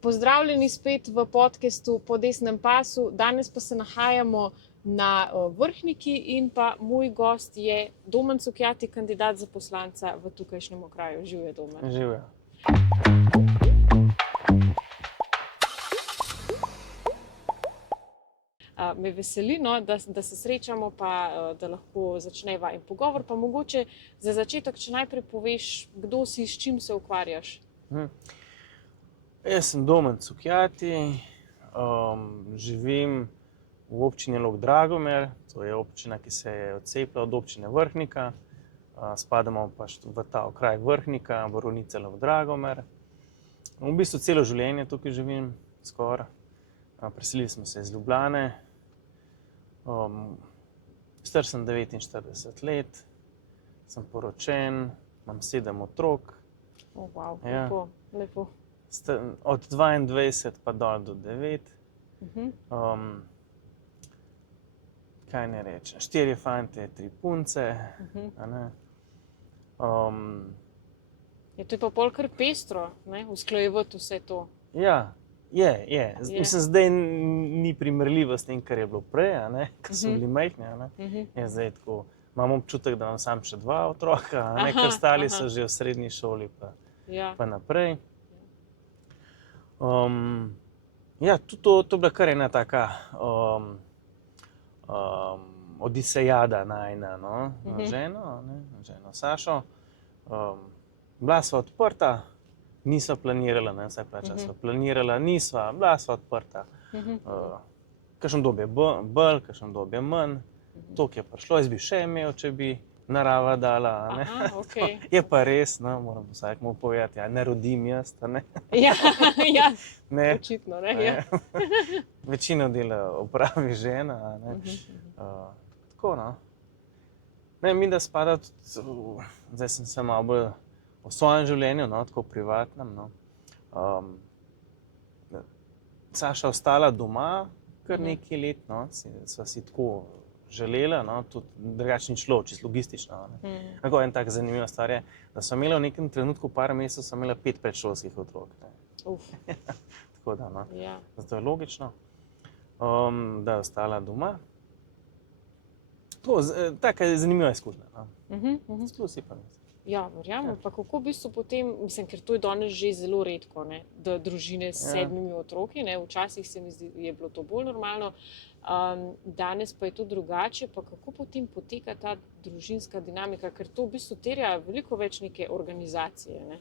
Pozdravljeni spet v podcastu Po desnem pasu. Danes pa se nahajamo na Vrhniki in pa moj gost je Domen Cukjati, kandidat za poslanca v tukajšnjem okraju. Živjo, Domen. Živjo. Me veseli, no, da se srečamo, pa da lahko začneva en pogovor. Pa mogoče za začetek, če najprej poveš, kdo si, s čim se ukvarjaš? Jaz sem Domen Cukjati, živim v občini Log Dragomer, to je občina, ki se je odcepila od občine Vrhnika. Spadamo pa v ta okraj Vrhnika, Borovnice, Log Dragomer. V bistvu celo življenje tukaj živim, skoraj. Preselili smo se iz Ljubljane. Star sem 49 let, sem poročen, imam 7 otrok. Wow, Ja. lepo. Od 22 pa dol do 9. Kaj ne rečem, 4 fante, 3 punce. A ne? To je pa pol kar pestro, ne? Usklajevati vse to. Ja, je. Mislim, zdaj ni primerljivo s tem, kar je bilo prej, a ne? Ko so bili majhni. A ne? Je zdaj tako, imam občutek, da imam sam še 2 otroka, a ne? Ker ostali so že v srednji šoli pa naprej. Ja, tudi to je bila kar ena taka odisejada najina, no, ženo Sašo. Bila sva odprta, nisva planirala, ne, vsaj plača sva planirala, nisva, bila sva odprta. Kakšno obdobje bolj, kakšno obdobje manj, toliko je prišlo, jaz bi še imel, če bi narava dala, a ne. Okay. Je pa res, no, moram vsakemu povedati, ja, ne rodim jaz, a ne. Ja, Ne. očitno, ne. Ja. Večino dela opravi žena, a ne. Tako, no. Ne, mi da spada tudi, zdaj sem se malo bolj v svojem življenju, no, tako privatnem, no. Saša ostala doma kar nekaj let, no, sva si tako želela, no, tudi drugače ni šlo, čisto logistično, ne. Tako en tak zanimiva stvar je, da sva imela v nekem trenutku, par mesecev, sva imela 5 predšolskih otrok, ne. Tako da, no. Ja. Zato je logično, da je ostala doma. Tako, taka je zanimiva izkušnja, no. Splusi pa mislim. Ja, verjamem. Pa kako v bistvu potem, mislim, ker to je danes že zelo redko, ne, da družine s 7 otroki, ne, včasih se mi zdi, je bilo to bolj normalno, danes pa je to drugače, pa kako potem poteka ta družinska dinamika, ker to v bistvu terja veliko več neke organizacije, ne,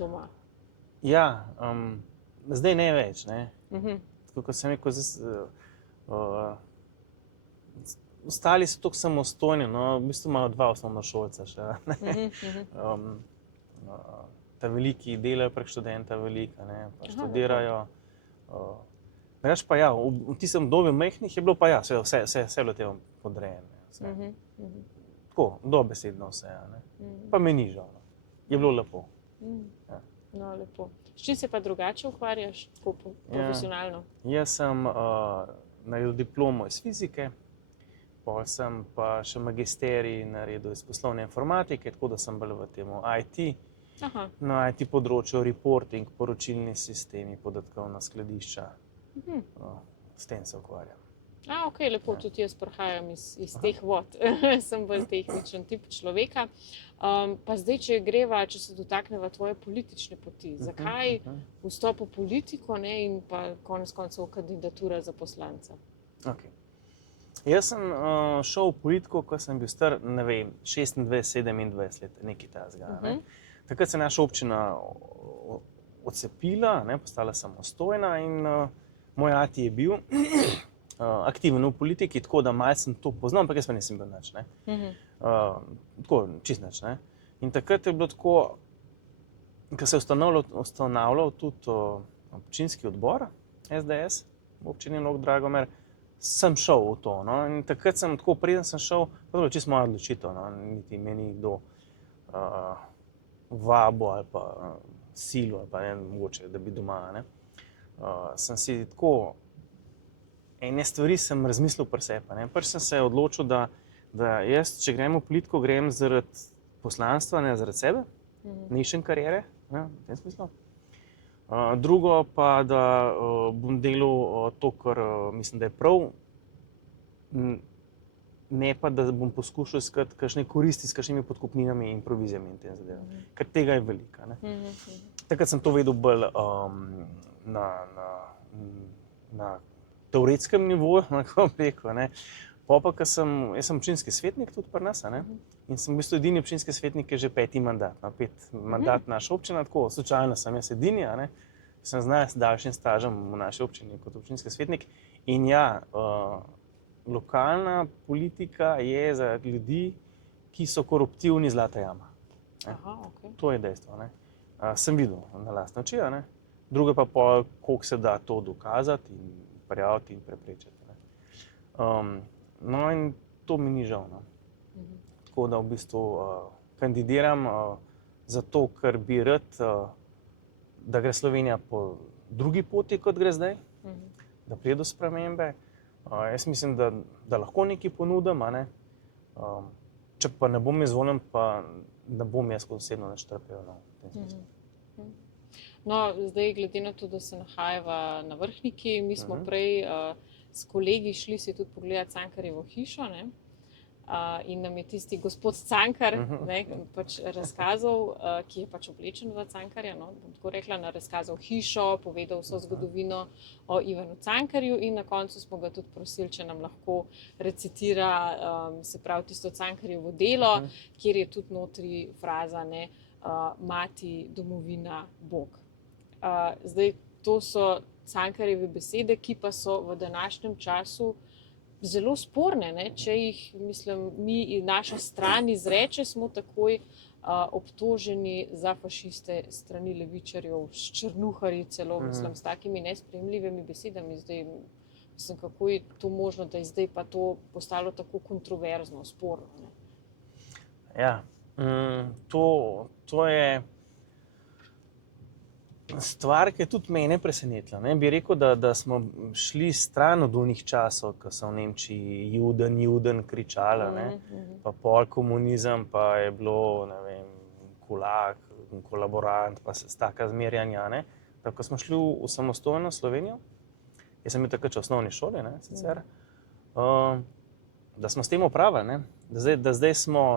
doma. Ja, zdaj ne več, ne. Tako kot sem rekel, ostali so toliko samostojni, no, v bistvu imajo 2 osnovnošolca še, ne. Ta veliki delajo prek študenta velika, ne, pa študirajo. Drugače pa ja, v tistem obdobju majhnih je bilo pa ja, vse je bilo temu podrejeno. Tako, dobesedno vse, ne. Pa me ni žal, no. Je bilo lepo. Ja. No, lepo. S čim se pa drugače ukvarjaš, profesionalno? Jaz sem naredil diplomo iz fizike, pol sem pa še magisterij naredil iz poslovne informatike, tako da sem bolj v temu IT, na IT področju, reporting, poročilni sistemi, podatkovna skladišča. S tem se ukvarjam. Ok, lepo, tudi jaz prihajam iz teh vod, sem bolj tehničen tip človeka. Pa zdaj, če se dotakneva tvoje politične poti, zakaj vstop v politiko, ne, in pa konec koncev kandidatura za poslanca? Ok. Jaz sem šel v politiko, ko sem bil star, ne vem, 26, 27 let, nekaj takega, ne. Takrat se je naša občina odcepila, ne, postala samostojna in moj ati je bil aktiven v politiki, tako da malo sem to poznal, ampak jaz pa nisem bil nič, ne. Tako, čisto nič, ne. In takrat je bilo tako, ko se je ustanavljal tudi občinski odbor SDS v občini Log Dragomer, sem šel v to, no, in takrat sem tako, preden sem šel, to je bilo čisto moja odločitev, no, niti me ni kdo vabil ali pa silil, ali pa ne, mogoče, da bi doma, ne. Sem si tako, ene stvari sem razmislil pri sebi, ne. Prvič sem se odločil, da jaz, če grem v politiko, grem zaradi poslanstva, ne zaradi sebe, ne iščem kariere, ne, v tem smislu. Drugo pa, da bom delal to, kar mislim, da je prav, ne pa, da bom poskušal iskati kakšne koristi s kakšnimi podkupninami in provizijami in tem zadevami, ker tega je veliko. Takrat sem to vedel bolj na teoretskem nivoju, kako bi rekel. Pa, jaz sem občinski svetnik tudi pri nas, in sem v bistvu edini občinski svetnik, ki je že 5. mandat. 5 mandat naša občina, tako slučajno sem jaz edini, sem z daljšim stažem v naši občini kot občinski svetnik. In ja, lokalna politika je za ljudi, ki so koruptivni, zlata jama. Aha, okay. To je dejstvo. Sem videl na lastne oči, drugo pa pol, koliko se da to dokazati in prijaviti in preprečiti. No in to mi ni žal. Tako da v bistvu kandidiram zato, ker bi rad, da gre Slovenija po drugi poti, kot gre zdaj, da pride do spremembe. Jaz mislim, da lahko nekaj ponudim, če pa ne bom izvoljen, pa ne bom jaz osebno nič trpel v tem smislu. No, zdaj glede na to, da se nahajava na Vrhniki, mi smo prej s kolegi šli si tudi pogledati Cankarjevo hišo, in nam je tisti gospod Cankar pač razkazal, ki je pač oblečen v Cankarja, bom tako rekla, razkazal hišo, povedal vso zgodovino o Ivanu Cankarju in na koncu smo ga tudi prosili, če nam lahko recitira, se pravi tisto Cankarjevo delo, kjer je tudi notri fraza, mati, domovina, Bog. Zdaj, to so Cankarjeve besede, ki pa so v današnjem času zelo sporne, če jih, mislim, mi naša stran izreče, smo takoj obtoženi za fašiste strani levičarjev, s črnuharji celo, mislim, s takimi nesprejemljivimi besedami. Zdaj, mislim, kako je to možno, da je zdaj pa to postalo tako kontroverzno, sporno. Ja, to je stvar, ki je tudi mene presenetila. Bi rekel, da smo šli stran od onih časov, ko so v Nemčiji Juden kričali, pa pol komunizem, pa je bilo, ne vem, kulak, kolaborant, pa taka zmerjanja. Ko smo šli v samostojno Slovenijo, jaz sem bil takrat v osnovni šoli, sicer, da smo s tem opravili, da zdaj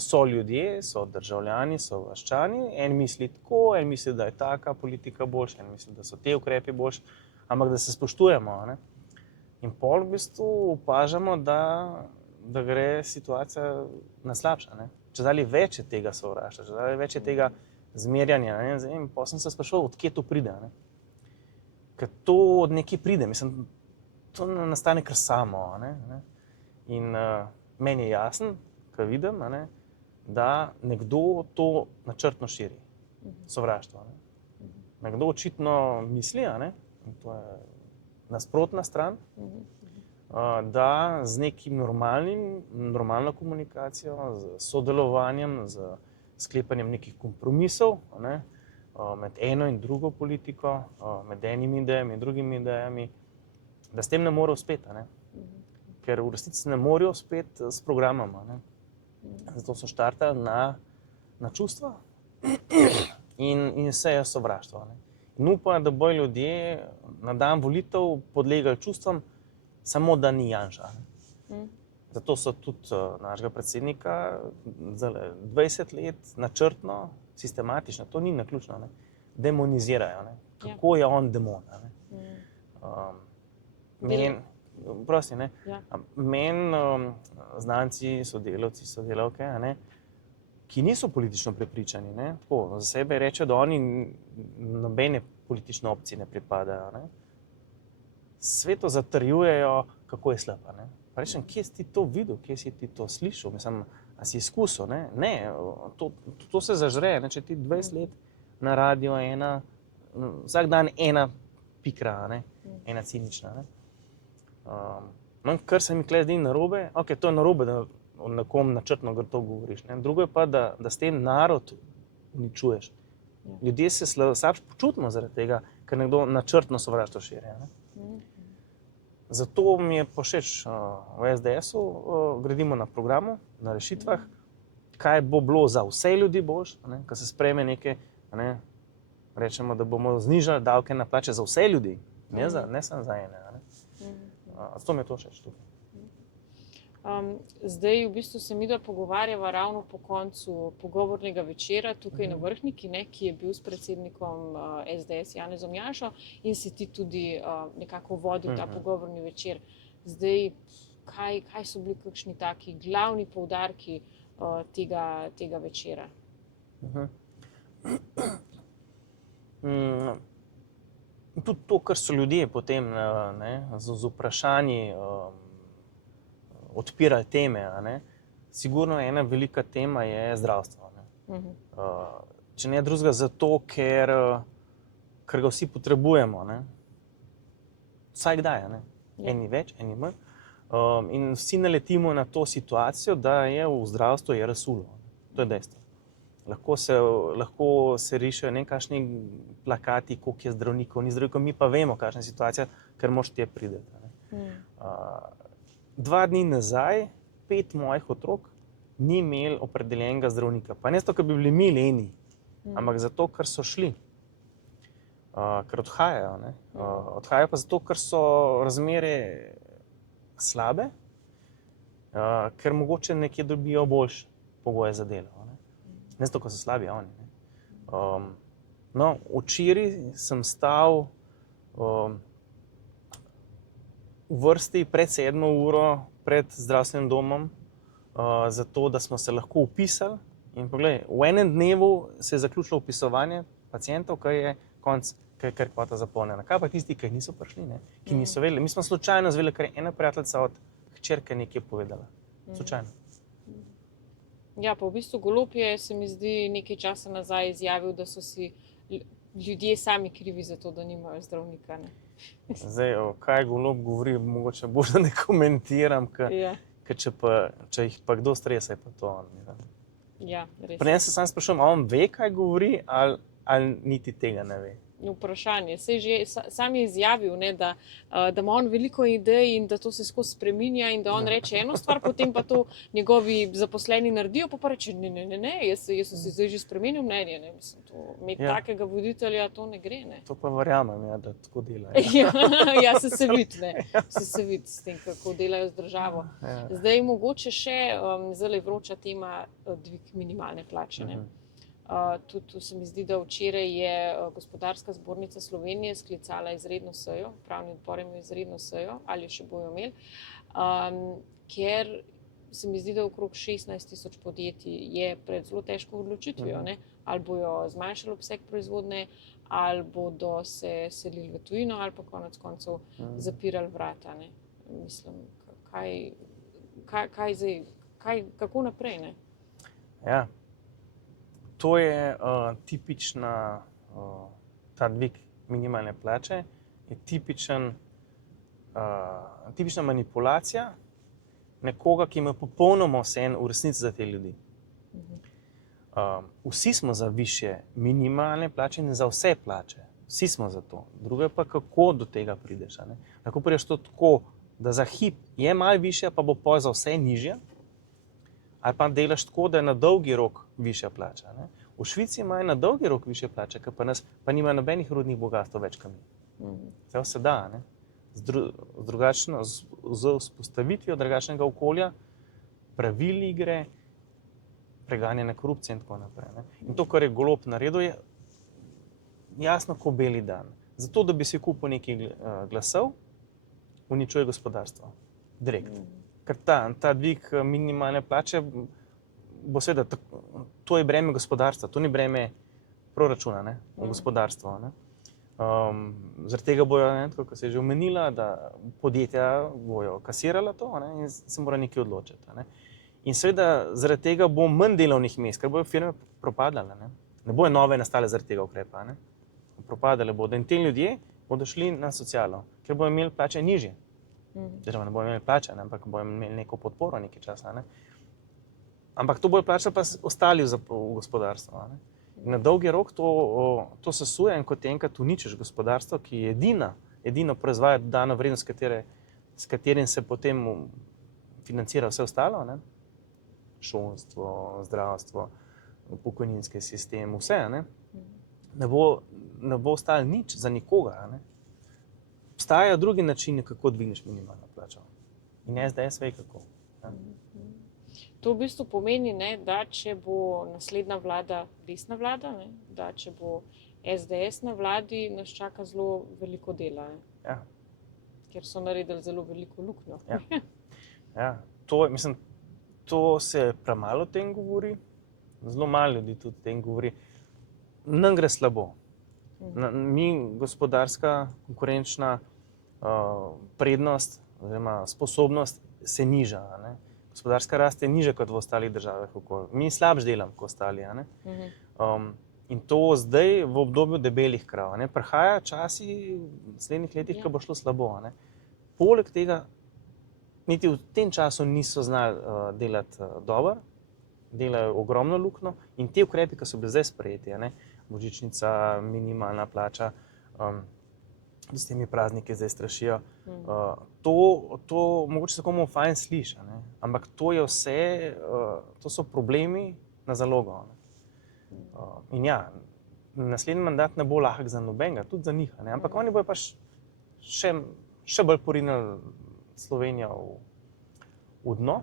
so ljudje, so državljani, so vaščani, en misli tako, en misli, da je taka politika boljša, en misli, da so te ukrepi boljši, ampak da se spoštujemo. In pol v bistvu opažamo, da gre situacija na slabša. Čedalje več je tega sovraštva, čedalje več je tega zmerjanja. In potem sem se spraševal, od kje to pride. Ker to od nekje pride, mislim, to nastane kar samo. In meni je jasno, ko vidim, da nekdo to načrtno širi, sovraštvo. Nekdo očitno misli, in to je nasprotna stran, da z nekim normalno komunikacijo, z sodelovanjem, z sklepanjem nekih kompromisov med eno in drugo politiko, med enimi idejami in drugimi idejami, da s tem ne more uspeti. Ker v resnici ne morejo uspeti s programom. Zato so štartali na čustva in sejo sovraštva. In upajo, da bojo ljudje na dan volitev podlegali čustvom, samo da ni Janša. Zato so tudi našega predsednika 20 let načrtno, sistematično, to ni naključno, demonizirajo. Kako je on demon. Prosti, meni znanci, sodelavci, sodelavke, ki niso politično prepričani, tako za sebe rečejo, da oni nobene politične opcije ne pripadajo. Sveto zatrjujejo, kako je slaba. Pa rečem, kje si ti to videl, kje si ti to slišal, mislim, a si izkusil? Ne, to se zažre, če ti 20 let na radiju vsak dan ena pikra, ena cinična. Kar se mi tukaj zdi narobe, to je narobe, da o nekom načrtno to govoriš. Drugo je pa, da s tem narod uničuješ. Ljudje se slabše počutimo zaradi tega, ker nekdo načrtno sovraštvo širi. Zato mi je pa všeč v SDS-u, gradimo na programu, na rešitvah, kaj bo bilo za vse ljudi boljše, ko se sprejme neke rečemo, da bomo znižali davke na plače za vse ljudi, ne samo za ene. Zato mi je to všeč tukaj. Zdaj v bistvu se midva pogovarjava ravno po koncu pogovornega večera tukaj na Vrhniki, ki je bil s predsednikom SDS Janezom Janšo in si ti tudi nekako vodil ta pogovorni večer. Zdaj, kaj so bili kakšni taki glavni poudarki tega večera? Tudi to, kar so ljudje potem z vprašanji odpirali teme. Sigurno ena velika tema je zdravstvo. Če ne drugega zato, ker ga vsi potrebujemo. Vsaj kdaj, eni več, eni manj. In vsi naletimo na to situacijo, da je v zdravstvu razsulo. To je dejstvo. Lahko se rišejo nekakšni plakati, koliko je zdravnikov, ni zdravnikov, mi pa vemo, kakšna je situacija, ker moraš tja priti. 2 dni nazaj 5 mojih otrok ni imel opredeljenega zdravnika. Pa ne zato, ker bi bili mi leni, ampak zato, ker so šli. Ker odhajajo. Odhajajo pa zato, ker so razmere slabe, ker mogoče nekje dobijo boljše pogoje za delo. Ne zato, ker so slabi oni. Včeraj sem stal v vrsti pred 7 uro pred zdravstvenim domom, zato da smo se lahko vpisali. In poglej, v enem dnevu se je zaključilo vpisovanje pacientov, ker je konec, ker je kvota zapolnjena. Kaj pa tisti, ki niso prišli, ki niso vedeli? Mi smo slučajno izvedeli, ker je ena prijateljica od hčerke nekje povedala. Slučajno. Ja, pa v bistvu Golob je, se mi zdi, nekaj časa nazaj izjavil, da so si ljudje sami krivi za to, da nimajo zdravnika. Zdaj, kaj Golob govori, mogoče bolj da ne komentiram, ker če jih pa kdo stresa, je pa to on. Ja, res. Pri njemu se sam sprašujem, a on ve, kaj govori, ali niti tega ne ve. Vprašanje. Sam je izjavil, da ima on veliko idej in da to se skozi spreminja in da on reče eno stvar, potem pa to njegovi zaposleni naredijo, pa reče ne, jaz sem si zdaj že spremenil mnenje. Imeti takega voditelja, to ne gre. To pa verjamem, da tako dela. Ja, se vidi s tem, kako delajo z državo. Zdaj mogoče še zelo vroča tema dvig minimalne plače. Tudi se mi zdi, da včeraj je Gospodarska zbornica Slovenije sklicala izredno sejo, upravni odbor ima izredno sejo, ali še bojo imeli, ker se mi zdi, da okrog 16,000 podjetij je pred zelo težko odločitvijo, ali bojo zmanjšali obseg proizvodnje, ali bodo se selili v tujino, ali pa konec koncev zapirali vrata. Mislim, kaj zdaj, kako naprej? Ja. To je tipična, ta dvig minimalne plače, je tipična manipulacija nekoga, ki ima popolnoma vseeno v resnici za te ljudi. Vsi smo za višje minimalne plače in za vse plače. Vsi smo za to. Drugo je pa, kako do tega prideš. Lahko prideš to tako, da za hip je malo višja, pa bo pol za vse nižja. Ali pa delaš tako, da je na dolgi rok višja plača. V Švici imajo na dolgi rok višje plače, ker pa nimajo nobenih rudnih bogastev več kot mi. Vse se da. Z vzpostavitvijo drugačnega okolja, pravil igre, preganjanja korupcije in tako naprej. In to, kar je Golob naredil, je jasno kot beli dan. Zato, da bi si kupil nekaj glasov, uničuje gospodarstvo. Direkt. Ker ta dvig minimalne plače bo seveda, to je breme gospodarstva, to ni breme proračuna v gospodarstvo. Zaradi tega bojo, kot se je že omenila, da podjetja bojo kasirala to in se mora nekaj odločiti. In seveda zaradi tega bo manj delovnih mest, ker bojo firme propadale. Ne bojo nove nastale zaradi tega ukrepa. Propadale bodo in te ljudje bodo šli na socialo, ker bojo imeli plače nižje. Ne bojo imeli plače, ampak bojo imeli neko podporo nekaj časa. Ampak to bojo plačali pa ostali v gospodarstvu. Na dolgi rok to sesuje in kot enkrat uničiš gospodarstvo, ki je edino proizvaja dodano vrednost, s katerim se potem financira vse ostalo. Šolstvo, zdravstvo, pokojninski sistem, vse. ne bo ostalo nič za nikogar. Ne? Obstajajo drugi načini, kako dvigneš minimalno plačo. In SDS ve kako. Ne? To v bistvu pomeni, ne, da če bo naslednja vlada desna vlada, ne, da če bo SDS na vladi, nas čaka zelo veliko dela. Ne. Ja. Ker so naredili zelo veliko luknjo. Ja. Ja, to se premalo o tem govori, zelo malo ljudi tudi o tem govori. Nam gre slabo. Mi gospodarska, konkurenčna prednost oziroma sposobnost se niža. Ne? Gospodarska rast je nižja kot v ostalih državah. Mi slabš delamo kot ostali. In to zdaj v obdobju debelih krav. Prihaja časi v naslednjih letih, ko bo šlo slabo. Poleg tega, niti v tem času niso znali delati dobro, delajo ogromno luknjo in te ukrepi, ki so bili zdaj sprejeti, božičnica, minimalna plača, s temi prazniki zdaj strašijo. To mogoče se komu fajn sliši, ampak to je vse, to so problemi na zalogo. In ja, naslednji mandat ne bo lahek za nobenega, tudi za njih, ampak oni bojo pač še bolj porinili Slovenijo v dno,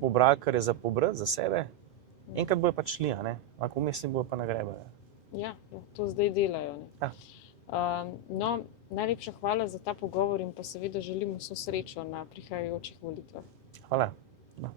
pobrali, kar je za pobrati, za sebe, enkrat bojo pač šli, ampak vmes bojo pa nagrebali. Ja, to zdaj delajo. Ja. No, najlepša hvala za ta pogovor in pa seveda želim vso srečo na prihajajočih volitvah. Hvala. No.